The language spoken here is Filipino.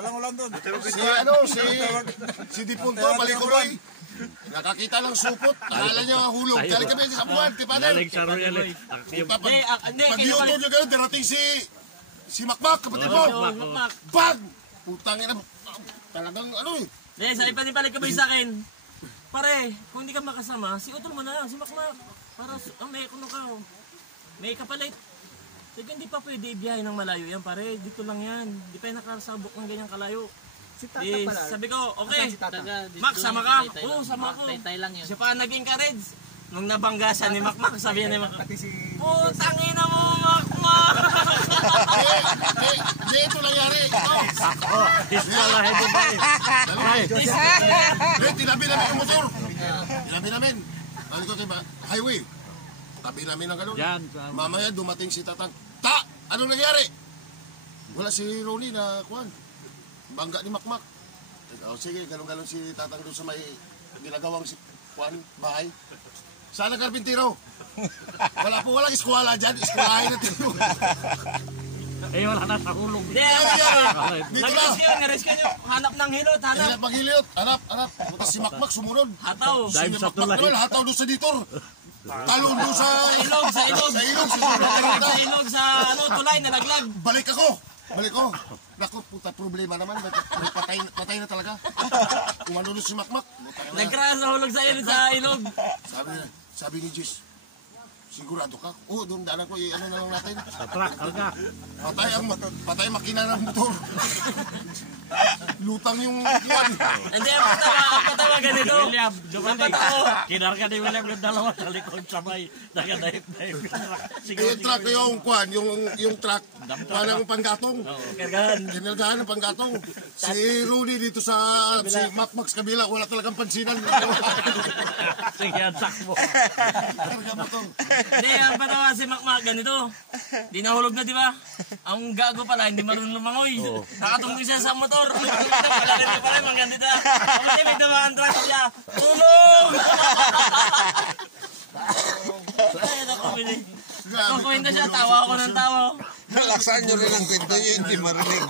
Walang ulan doon. Si Dipunto, Balikuroy. Nakakita lang supot. Akala niya hulog. Kali kami sa buwan, di pa rin. Pag-iuto niya gano'n, darating si Makmak, kapatid mo. Bag! Putangin na. Talagang ano eh. Sa ipanipalik ka ba sa akin? Pare, kung hindi ka makasama, si Utol mo na, si Makmak. Para may kapalit. Sige, hindi pa pwede ibiyahe ng malayo yan, pare. Dito lang yan. Di pa yung nakasabok ng ganyang kalayo. Si Tata pala. Sabi ko, okay, Si Tata. Max, sama ka? Oo, sama ko. Tay lang yun. Siya pa nag-encourage. Nung nabangga siya ni Makmak, sabi niya ni Makmak, Pati si... tangina mo, Makmak! Hindi, ito nangyari. Iskalahin mo ba eh? Tinabi namin yung motor. Tinabi namin. Ano ko diba? Highway. Tabi namin ang gano'n. Mamaya dumating si Tatang. Anong nangyari? Wala si Ronnie na kuhan. Bangga ni Makmak. Sige, galong-galong si Tatang doon sa may ginagawang si kuhan, bahay. Saan ang karpintero? Walang eskwala dyan. Eskwalahin natin yun. Wala na sa hulog. Hindi, nag-rescue yun. Hanap ng hilot, hanap. Hanap maghilot. Hanap. Tapos si Makmak sumunod. Hataw. Si Makmak naman, hataw doon sa ditor. Talon doon sa ilog. Sa ilog, sa tulay, nalaglag. Balik ko. Naku, puta, problema naman. Patay na talaga. Umano doon si Makmak. Nagkras na hulog sa ilog. Sabi ni Jis, sigurado ka? Oo, doon daanan ko, ano na lang natin? Sa truck, karga. Patay makina ng motor. Lutang yung kuwan. Hindi, ang patawa ganito. William, kinarga ni William yung dalawa sa likod sabay. Nagadahip-dahip yung truck. Yung truck yung kuwan, yung truck, kuwan ng panggatong. Kinargahan ng panggatong. Si Rooney dito si Makmak kabila, wala talagang pansinan. Sige, sakmo. Karga motor. Hindi, ang patawa si Makmak ganito. Di nahulog na, di ba? Ang gago pala, hindi marunong lumangoy. Nakatungkol siya sa motor. Wala rin pala, manggandito. Kapag may dumaan truck siya, tulong! Ay, nakumili. Kung kwento siya, tawa ako ng tawa. Laksan nyo rin ang kwento nyo, hindi marinig.